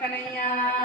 Kanaiya